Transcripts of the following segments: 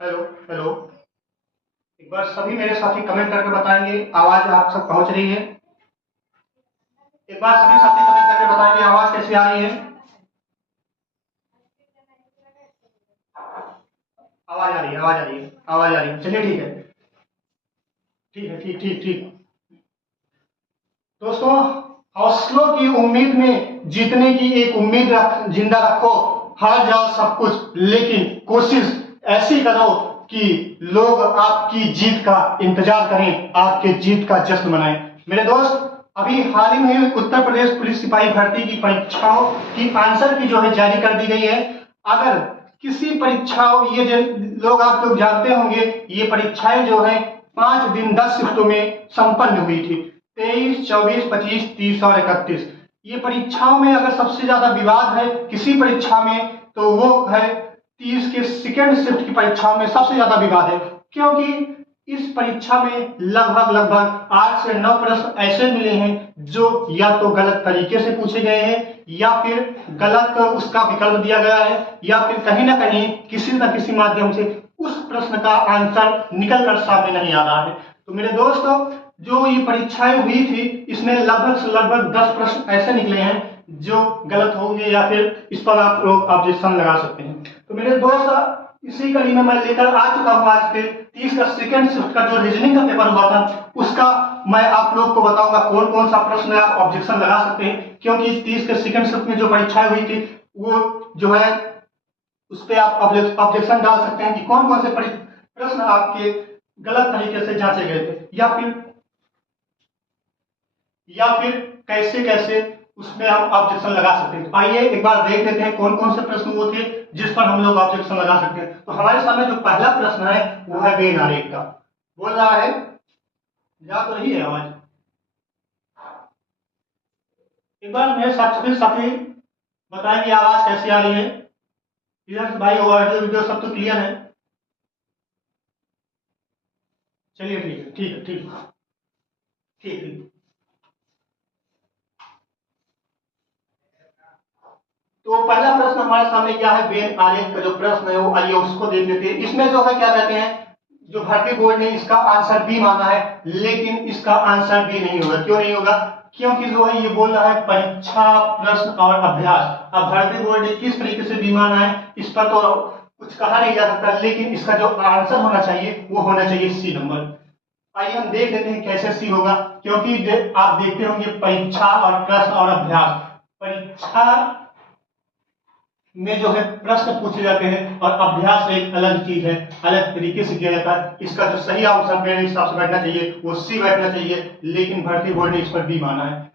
Hello hello. एक बार सभी मेरे साथी कमेंट करके बताएंगे आवाज आप सब पहुंच रही है। एक बार सभी साथी कमेंट करके बताएंगे आवाज कैसी आ रही है। आवाज आ रही है, आवाज आ रही है, आवाज आ रही है। चलिए ठीक है, ठीक है, ठीक ठीक ठीक। दोस्तों, हौसलों की उम्मीद में जीतने की एक उम्मीद जिंदा रखो। हार जाओ सब कुछ, लेकिन कोशिश ऐसी करो कि लोग आपकी जीत का इंतजार करें, आपके जीत का जश्न मनाएं। मेरे दोस्त, अभी हाल ही में उत्तर प्रदेश पुलिस सिपाही भर्ती की परीक्षाओं की आंसर की जो है जारी कर दी गई है। अगर किसी परीक्षाओं लोग आप लोग जानते होंगे, ये परीक्षाएं जो है 5 दिन 10 शिफ्टों में संपन्न हुई थी। 23, 24, 25, 30 और 31। ये परीक्षाओं में अगर सबसे ज्यादा विवाद है किसी परीक्षा में, तो वो है 30 के सेकेंड शिफ्ट की परीक्षाओं में सबसे ज्यादा विवाद है। क्योंकि इस परीक्षा में लगभग लगभग 8 से 9 प्रश्न ऐसे मिले हैं जो या तो गलत तरीके से पूछे गए हैं, या फिर गलत उसका विकल्प दिया गया है, या फिर कहीं ना कहीं किसी न किसी माध्यम से उस प्रश्न का आंसर निकल कर सामने नहीं आ रहा है। तो मेरे दोस्तों, जो ये परीक्षाएं हुई थी, इसमें लगभग से लगभग 10 प्रश्न ऐसे निकले हैं जो गलत होंगे, या फिर इस पर आप लोग ऑब्जेक्शन लगा सकते हैं। तो मेरे दोस्त, इसी कड़ी में मैं लेकर आ चुका हूं आज के 30 का सेकेंड शिफ्ट का जो रीजनिंग का पेपर हुआ था, उसका मैं आप लोग को बताऊंगा कौन कौन सा प्रश्न है आप ऑब्जेक्शन लगा सकते हैं। क्योंकि 30 के सेकेंड शिफ्ट में जो परीक्षाएं हुई थी, वो जो है उस पर आप ऑब्जेक्शन डाल सकते हैं कि कौन कौन से प्रश्न आपके गलत तरीके से जांचे गए थे, या फिर कैसे कैसे उसमें हम ऑब्जेक्शन लगा सकते हैं। आइए एक बार देख लेते हैं कौन कौन से प्रश्न वो थे जिस पर हम लोग ऑब्जेक्शन लगा सकते हैं। तो हमारे सामने जो पहला प्रश्न है वो है वेन आरेख का। बोल रहा है, जा तो रही है आवाज। एक बार मेरे साथ सभी साथी बताएंगे आवाज कैसी आ रही है। इधर से भाई ऑडियो वीडियो सब तो क्लियर है। चलिए ठीक है, ठीक है, ठीक है, ठीक है। तो पहला प्रश्न हमारे सामने क्या है, वेन आरेख का जो प्रश्न है वो, आइए उसको देख लेते हैं। इसमें जो है क्या कहते हैं, जो भारतीय बोर्ड ने इसका आंसर बी माना है, लेकिन इसका आंसर बी नहीं होगा। क्यों नहीं होगा? क्योंकि जो है ये बोल रहा है परीक्षा प्रश्न और अभ्यास। अब भारतीय बोर्ड ने किस तरीके से बी माना है इस पर तो कुछ कहा नहीं जा सकता, लेकिन इसका जो आंसर होना चाहिए वो होना चाहिए सी नंबर। आइए हम देख लेते हैं कैसे सी होगा। क्योंकि आप देखते होंगे परीक्षा और प्रश्न और अभ्यास, परीक्षा में जो है प्रश्न पूछे जाते हैं और अभ्यास एक अलग चीज है, अलग तरीके से किया जाता है। इसका जो सही आंसर मेरे हिसाब से बैठना चाहिए वो सी बैठना चाहिए, लेकिन भारतीय बोर्ड ने इस पर बी माना है।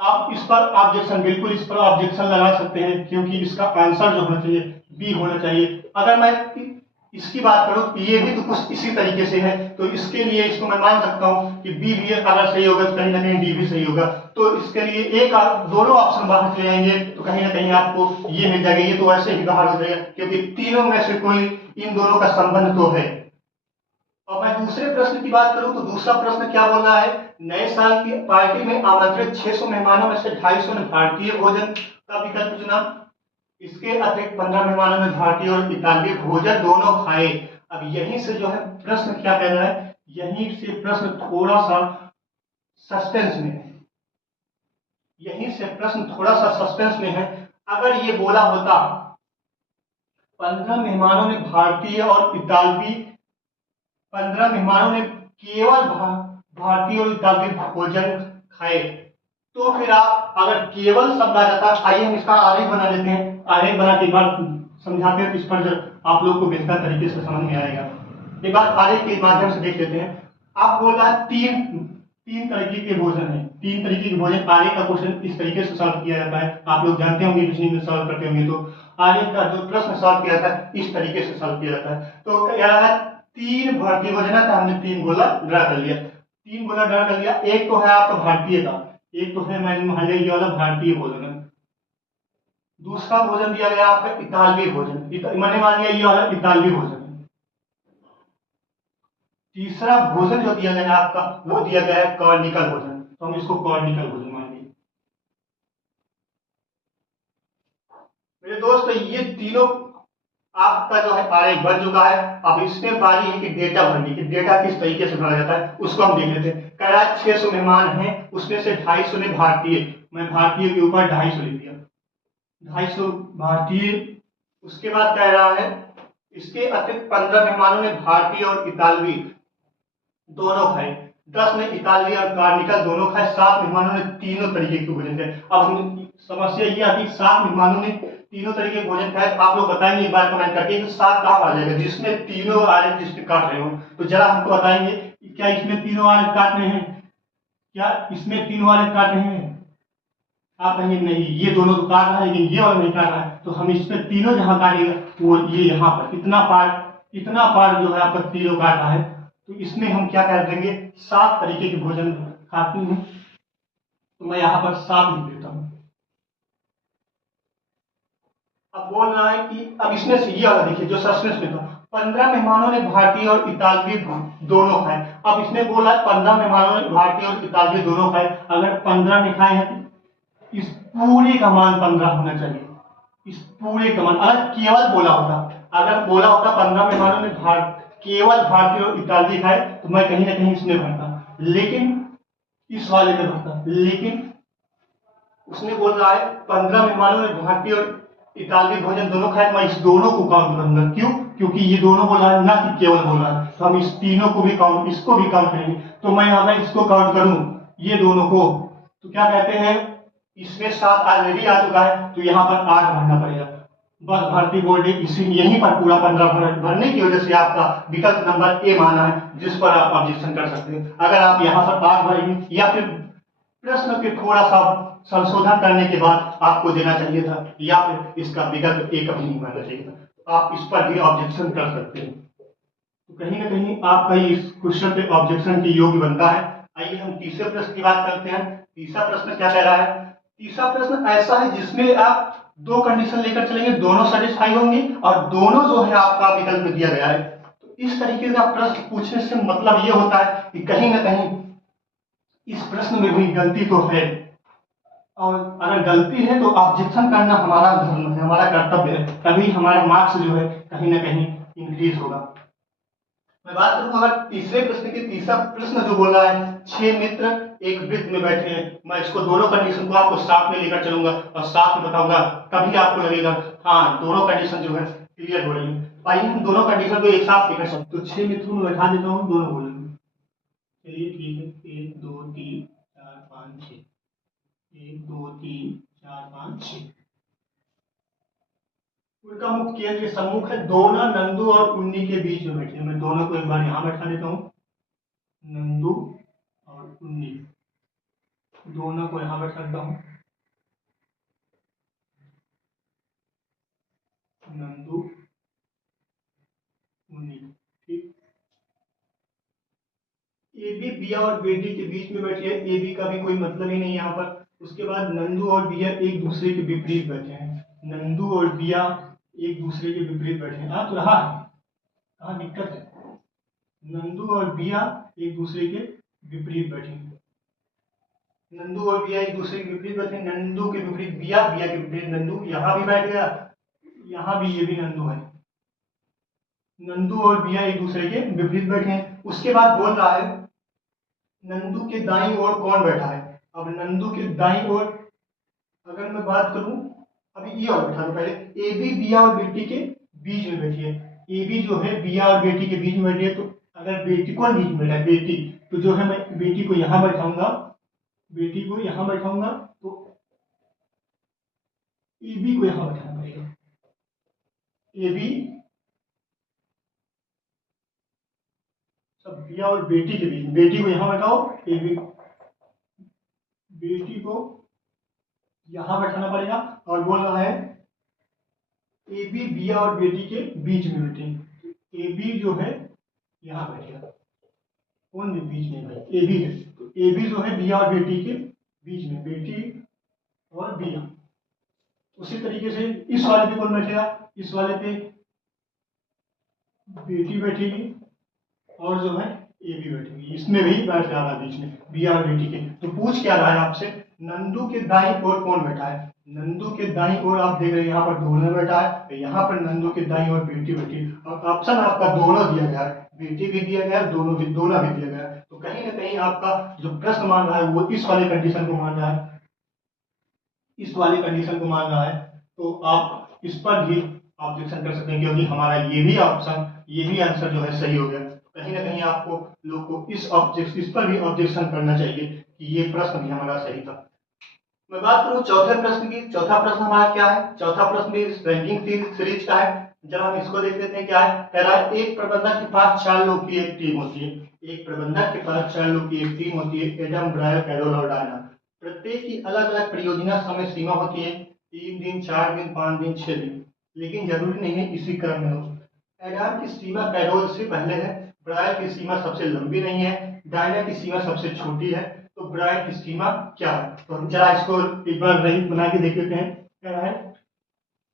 आप इस पर ऑब्जेक्शन, बिल्कुल इस पर ऑब्जेक्शन लगा सकते हैं, क्योंकि इसका आंसर जो होना चाहिए बी होना चाहिए। अगर मैं इसकी बात करूं तो ये भी तो कुछ इसी तरीके से है, तो इसके लिए इसको मैं मान सकता हूं कि बी भी अगर सही होगा तो कहीं ना कहीं डी भी सही होगा। तो इसके लिए एक दोनों ऑप्शन बाहर चले जाएंगे तो कहीं ना कहीं आपको ये मिल जाएगा, ये तो वैसे ही बाहर हो जाएगा, क्योंकि तीनों में से कोई इन दोनों का संबंध तो है। और मैं दूसरे प्रश्न की बात करूं तो दूसरा प्रश्न क्या बोल रहा है, नए साल की पार्टी में आमंत्रित 600 मेहमानों में से 250 ने भारतीय भोजन का विकल्प चुना। इसके अतिरिक्त 15 मेहमानों ने भारतीय और इतालवी भोजन दोनों खाए। अब यहीं से जो है प्रश्न क्या कह रहा है, यहीं से प्रश्न थोड़ा सा सस्पेंस में है। यहीं से प्रश्न थोड़ा सा सस्पेंस में है। अगर ये बोला होता 15 मेहमानों ने भारतीय और इतालवी, 15 मेहमानों ने केवल भारतीय और इतालवी भोजन खाए, तो फिर आप अगर केवल शब्द आ जाता, आइए हम इसका आरेख बना लेते हैं। आरेख बना के एक बार समझाते हैं तो इस पर जो आप लोग को बेहतर तरीके से समझ में आएगा। एक बार आरेख के माध्यम से देख लेते हैं। आप बोल रहा है तीन तीन तरीके के भोजन है, तीन तरीके के भोजन। आरेख का क्वेश्चन इस तरीके से सॉल्व किया जाता है, आप लोग जानते होंगे रीजनिंग में सॉल्व करते होंगे। तो आरेख का जो प्रश्न सॉल्व किया जाता है इस तरीके से सॉल्व किया जाता है। तो क्या है, तीन भारतीय भोजन है तो हमने तीन गोला ड्रा कर लिया, तीन गोला ड्रा कर लिया। एक तो है आपका भारतीय का, एक तो है मैंने मान लिया ये वाला भारतीय भोजन है। दूसरा भोजन दिया गया आपका इतालवी भोजन, मैंने मान लिया ये वाला इतालवी भोजन है। तीसरा भोजन जो दिया गया है आपका वो दिया गया है कॉर्निकल भोजन, तो हम इसको कॉर्निकल भोजन मान लिया। मेरे दोस्त, ये तीनों आपका जो है आरेख बन चुका है। अब इसमें बारी है कि डेटा भरने की, डेटा किस तरीके से भरा जाता है उसको हम देख लेते हैं। कह रहा है 600 मेहमान हैं, उसमें से 250 ने भारतीय, मैं भारतीय के ऊपर 250 लिख दिया, 250 भारतीय। उसके बाद कह रहा है इसके अतिरिक्त 15 मेहमानों ने भारतीय और इतालवी दोनों खाए, 10 ने इतालवी और कार्निकल दोनों खाए, 7 मेहमानों ने तीनों तरीके के भोजन खाए। अब हम समस्या ये आती है 7 मेहमानों ने तीनों तरीके के भोजन खाए, तो आप लोग बताएंगे एक बार कमेंट करके कि 7 कहाँ आ जाएगा जिसमें तीनों आरे जिसमें काट रहे हो, तो जरा हमको बताएंगे क्या इसमें तीनों आरे काट रहे हैं, क्या इसमें तीनों आरे काट रहे हैं? आप कहेंगे नहीं ये दोनों तो काट रहा है लेकिन ये वाला नहीं काट रहा है, तो हम इसमें तीनों जहां काटेगा वो ये यहाँ पर इतना पार्ट जो है आपका तीनों काट रहा है, तो इसमें हम क्या कर देंगे 7 तरीके के भोजन खाते हैं, तो मैं यहाँ पर 7 लिख देता हूँ। अब बोल रहा है कि अब इसमें से ये वाला देखिए जो सस्पेंस में था, 15 मेहमानों ने भारतीय और इतालवी दोनों खाए। अब इसमें बोला है 15 मेहमानों ने भारतीय और इतालवी दोनों खाए, अगर 15 ने खाए हैं तो इस पूरे का मान 15 होना चाहिए, इस पूरे का मान। अगर केवल बोला होता, अगर बोला होता 15 मेहमानों ने केवल भारतीय और इतालवी खाए तो मैं कहीं ना कहीं इसमें भरता, लेकिन इस वाले में भरता, लेकिन उसने बोल रहा है 15 मेहमानों ने भारतीय और इतालवी भोजन दोनों खाए, मैं इस दोनों को काउंट करूंगा। क्यों? क्योंकि ये दोनों बोल रहा है ना कि केवल बोल रहा है, तो हम इस तीनों को भी काउंट, इसको भी काउंट करेंगे। तो मैं अगर इसको काउंट करूं ये दोनों को, तो क्या कहते हैं इसमें 7 ऑलरेडी आ चुका है, तो यहाँ पर 8 भरना पड़ेगा। बस भारतीय बोर्ड इसी यहीं पर पूरा 15 भरने की वजह से आपका विकल्प नंबर ए माना है, जिस पर आप ऑब्जेक्शन कर सकते हैं। अगर आप यहाँ पर 8 भरेंगे या फिर प्रश्न के थोड़ा सा संशोधन करने के बाद आपको देना चाहिए था, या फिर इसका विकल्प ए कभी नहीं मानना चाहिए था, आप इस पर भी ऑब्जेक्शन कर सकते हैं। तो कहीं ना कहीं आपका इस क्वेश्चन पे ऑब्जेक्शन के योग्य बनता है। आइए हम तीसरे प्रश्न की बात करते हैं। तीसरा प्रश्न क्या कह रहा है? तीसरा प्रश्न ऐसा है जिसमें आप 2 कंडीशन लेकर चलेंगे, दोनों सेटिस्फाई होंगे और दोनों जो है आपका विकल्प में दिया गया है। तो इस तरीके का प्रश्न पूछने से मतलब ये होता है कि कहीं ना कहीं इस प्रश्न में भी गलती तो है, और अगर गलती है तो ऑब्जेक्शन करना हमारा धर्म है, हमारा कर्तव्य है, तभी हमारा मार्क्स जो है कहीं ना कहीं इंक्रीज होगा। मैं बात करूं अगर तीसरे प्रश्न की, तीसरा प्रश्न जो बोल रहा है 6 मित्र एक वृत्त में बैठे हैं, मैं इसको दोनों कंडीशन को आपको साथ में लेकर चलूंगा और साथ में बताऊंगा, तभी आपको लगेगा हाँ दोनों कंडीशन जो है क्लियर हो रही है। आइए हम दोनों कंडीशन को एक साथ लेकर चलते। तो 6 मित्रों में बैठा देता हूँ, दोनों बोलेंगे। चलिए ठीक है, 1 2 3 4 5 6, 1 2 3 4 5 6। उनका मुख्य केंद्र सम्मुख है, दोनों नंदू और उन्नी के बीच में बैठे। मैं दोनों को एक बार यहाँ बैठा देता हूँ, नंदू और उन्नी, दोनों को यहाँ बैठा देता हूँ, नंदू उन्नी। ठीक, ए बी बिया और बेटी के बीच में बैठी है, ए बी का भी कोई मतलब ही नहीं यहाँ पर। उसके बाद नंदू और बिया एक दूसरे के विपरीत बैठे हैं, नंदू और बिया एक दूसरे के विपरीत बैठे हैं। तो रहा है कहाँ दिक्कत है, नंदू और बिया एक दूसरे के विपरीत बैठे हैं, नंदू और बिया एक दूसरे के विपरीत बैठे, नंदू के विपरीत बिया, बिया के विपरीत नंदू, यहाँ भी बैठ गया, यहाँ भी ये भी नंदू है, नंदू और बिया एक दूसरे के विपरीत बैठे हैं। उसके बाद बोल रहा है नंदू के दाईं ओर कौन बैठा है। अब नंदू के दाईं ओर अगर मैं बात करूं, अभी ये और बैठा दो पहले, ए बी बिया और बेटी के बीच में बैठी है, ए बी जो है बिया और बेटी के बीच में बैठी है, तो अगर बेटी कौन बीच में बैठा है, बेटी, तो जो है मैं बेटी को यहां बैठाऊंगा, बेटी को यहां बैठाऊंगा, तो ए बी को यहां बैठाना पड़ेगा, ए बी सब बिया और बेटी के बीच में, बेटी को यहां बैठाओ, ए बी, बेटी को यहां बैठाना पड़ेगा। और बोल रहा है ए बी बिया और बेटी के बीच में बैठे, ए बी जो है यहाँ बैठेगा, कौन भी बीच में भाई, ए बी है, तो ए बी जो है बिया और बेटी के बीच में, बेटी और बिया। उसी तरीके से इस वाले पे कौन बैठेगा, इस वाले पे बेटी बैठेगी और जो है ए बी बैठेगी, इसमें भी बैठ जा रहा है बीच में बिया और बेटी के। तो पूछ क्या रहा है आपसे, नंदू के दाईं ओर कौन बैठा है, नंदू के दाईं ओर आप देख रहे हैं यहाँ पर दोनों बैठा है, यहाँ पर नंदू के दाईं ओर बेटी बैठी है, और ऑप्शन आपका दोनों दिया गया है, बेटी भी दिया गया है, दोनों भी दिया गया है। तो कहीं ना कहीं आपका जो प्रश्न मान रहा है वो इस वाले कंडीशन को मान रहा है, इस वाली कंडीशन को मान रहा है। तो आप इस पर भी ऑब्जेक्शन कर सकते हैं, क्योंकि हमारा ये भी ऑप्शन, ये भी आंसर जो है सही हो गया। कहीं ना कहीं आपको लोग को इस पर भी ऑब्जेक्शन करना चाहिए कि ये प्रश्न भी हमारा सही था। मैं बात करूं चौथे प्रश्न की। चौथा प्रश्न हमारा क्या है? चौथा प्रश्न भी रैंकिंग सीरीज का है। जब हम इसको देख लेते हैं, क्या है? कह रहा है एक प्रबंधक के पास 4 लोग की एक टीम होती है। एक प्रबंधक के पास 4 लोग की एक टीम होती है, एडम, ब्रायर, कैरोल और डायना। प्रत्येक की अलग अलग परियोजना समय सीमा होती है, 3 दिन, 4 दिन, 5 दिन, 6 दिन, लेकिन जरूरी नहीं है इसी क्रम में हो। एडम की सीमा कैरोल से पहले है, ब्रायर की सीमा सबसे लंबी नहीं है, डायना की सीमा सबसे छोटी है, तो ब्रायर की सीमा क्या है? तो हम जरा इसको एक बार रैंक बना के देख लेते हैं। क्या है?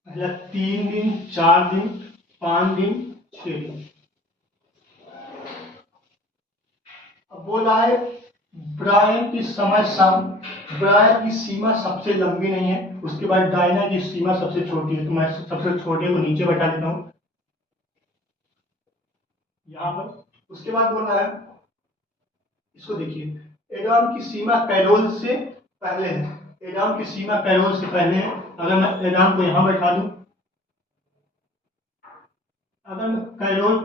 पहला 3 दिन, 4 दिन, 5 दिन, 6 दिन। अब बोल रहा है ब्रायर की ब्रायर की सीमा सबसे लंबी नहीं है, उसके बाद डायना की सीमा सबसे छोटी है। तो मैं सबसे छोटे को नीचे बैठा देता हूं यहां पर। उसके बाद बोल रहा है, इसको देखिए, एडम की सीमा कैरोल से पहले है, एडम की सीमा कैरोल से पहले है। अगर मैं एडम को यहां बैठा दूं, अगर मैं कैरोल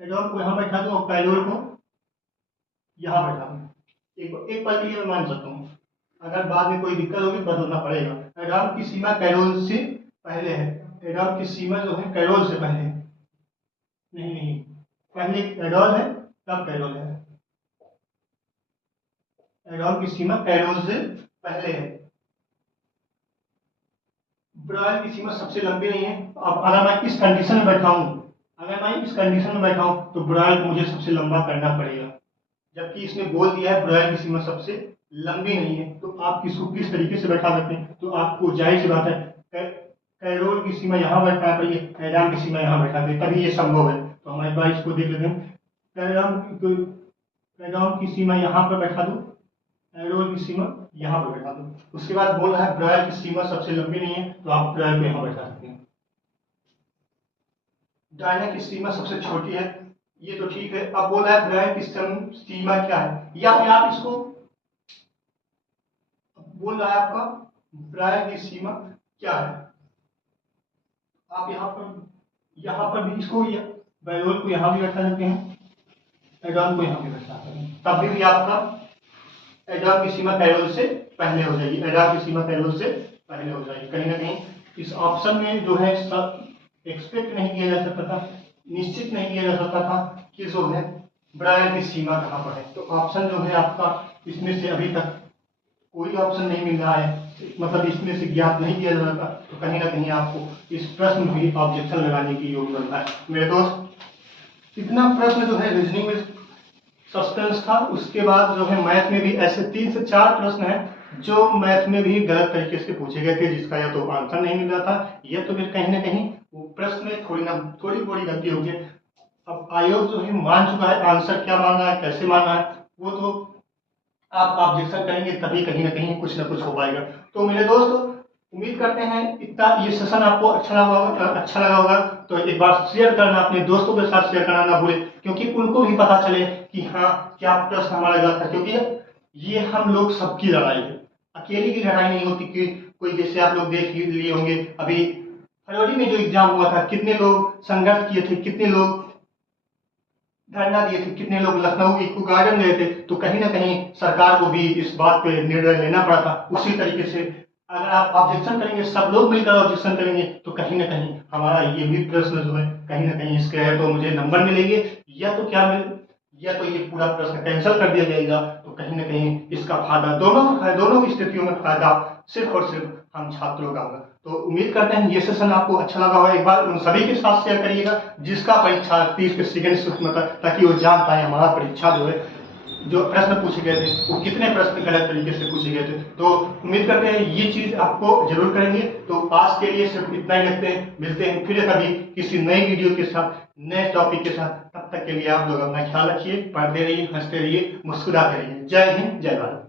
एडम को यहां बैठा दूं और कैरोल को यहां बैठा दूं, एक पल के लिए मैं मान सकता हूं, अगर बाद में कोई दिक्कत होगी बदलना पड़ेगा। एडम की सीमा कैरोल से पहले है, एडम की सीमा जो है कैरोल से पहले है, नहीं, पहले एडोल है तब कैरोल है। एडोल की सीमा कैरोल से पहले है। ब्रायर की सीमा सबसे लंबी नहीं है। अब अगर मैं इस कंडीशन में बैठा हूं, तो ब्रायर को मुझे सबसे लंबा करना पड़ेगा, जबकि इसने बोल दिया है ब्रायर की सीमा सबसे लंबी नहीं है। तो आप इसको किस तरीके से बैठा सकते हैं? तो आपको जाहिर सी बात है कैरोल की सीमा यहाँ बैठा पाइए, एडम की सीमा यहाँ बैठा पाइए, तभी ये संभव है। तो हमारे पास इसको देख लेते हैं। एडम की सीमा यहाँ पर बैठा दूं, एडोल की सीमा यहाँ पर बैठा दो। उसके बाद बोल रहा है ब्रायर की सीमा सबसे लंबी नहीं है, तो आप ब्रायर को यहाँ बैठा सकते हैं। डायना की सीमा सबसे छोटी है, ये तो ठीक है। अब बोल रहा है ब्रायर की सीमा क्या है, या फिर आप इसको बोल रहा है आपका ब्रायर की सीमा क्या है। आप यहाँ पर भी इसको बैरोल को यहाँ भी बैठा सकते हैं, एडॉन को यहाँ भी बैठा सकते हैं, तब भी आपका एडॉन की सीमा कैरोल से पहले हो जाएगी, एडॉन की सीमा कैरोल से पहले हो जाएगी। कहीं ना कहीं इस ऑप्शन में जो है सब एक्सपेक्ट नहीं किया जा सकता था, निश्चित नहीं किया जा सकता था कि जो है ब्रायर की सीमा कहाँ पर है। तो ऑप्शन जो है आपका इसमें से अभी तक कोई ऑप्शन नहीं मिल रहा है, मतलब इसमें से ज्ञात नहीं किया जा सकता। तो कहीं ना कहीं आपको इस प्रश्न में भी ऑब्जेक्शन लगाने की योग बनता है। मेरे दोस्त, इतना प्रश्न जो है रीजनिंग में सस्पेंस था। उसके बाद जो है मैथ में भी ऐसे 3 से 4 प्रश्न हैं जो मैथ में भी गलत तरीके से पूछे गए थे, जिसका या तो आंसर नहीं मिल रहा था, या तो फिर कहीं ना कहीं वो प्रश्न में थोड़ी बड़ी गलती हो गई। अब आयोग जो है मान चुका है, आंसर क्या मान रहा है, कैसे मान रहा है, वो तो आप ऑब्जेक्शन करेंगे तभी कहीं ना कहीं कुछ ना कुछ हो पाएगा। तो मेरे दोस्त, उम्मीद करते हैं इतना ये सेशन आपको अच्छा लगा होगा। तो एक बार शेयर करना, अपने दोस्तों के साथ शेयर करना ना भूले, क्योंकि उनको भी पता चले कि हाँ क्या प्रश्न हमारा गलत है। क्योंकि ये हम लोग सबकी लड़ाई है, अकेले की लड़ाई नहीं होती। कि कोई जैसे आप लोग देख लिए होंगे अभी फरवरी में जो एग्जाम हुआ था, कितने लोग संघर्ष किए थे, कितने लोग धरना दिए थे, कितने लोग लखनऊ इको गार्डन गए थे। तो कहीं ना कहीं सरकार को भी इस बात पे निर्णय लेना पड़ा था। उसी तरीके से अगर आप ऑब्जेक्शन करेंगे, सब लोग मिलकर ऑब्जेक्शन करेंगे, तो कहीं ना कहीं हमारा ये भी प्रश्न जो है कहीं ना कहीं इसके है तो मुझे नंबर मिलेंगे, या तो ये पूरा प्रश्न कैंसिल कर दिया जाएगा। तो कहीं ना कहीं इसका फायदा दोनों की स्थितियों में फायदा सिर्फ और सिर्फ हम छात्रों का होगा। तो उम्मीद करते हैं ये सेशन आपको अच्छा लगा होगा। एक बार उन सभी के साथ शेयर करिएगा जिसका परीक्षा 30 के सेकेंड शिफ्ट में था, ताकि वो जान पाए हमारा परीक्षा जो है, जो प्रश्न पूछे गए थे वो कितने प्रश्न गलत तरीके से पूछे गए थे। तो उम्मीद करते हैं ये चीज आपको जरूर करेंगे। तो आज के लिए सिर्फ इतना ही रखते हैं, मिलते हैं फिर कभी किसी नई वीडियो के साथ, नए टॉपिक के साथ। तब तक के लिए आप लोग अपना ख्याल रखिए, पढ़ते रहिए, हंसते रहिए, मुस्कुराते रहिए। जय हिंद, जय भारत।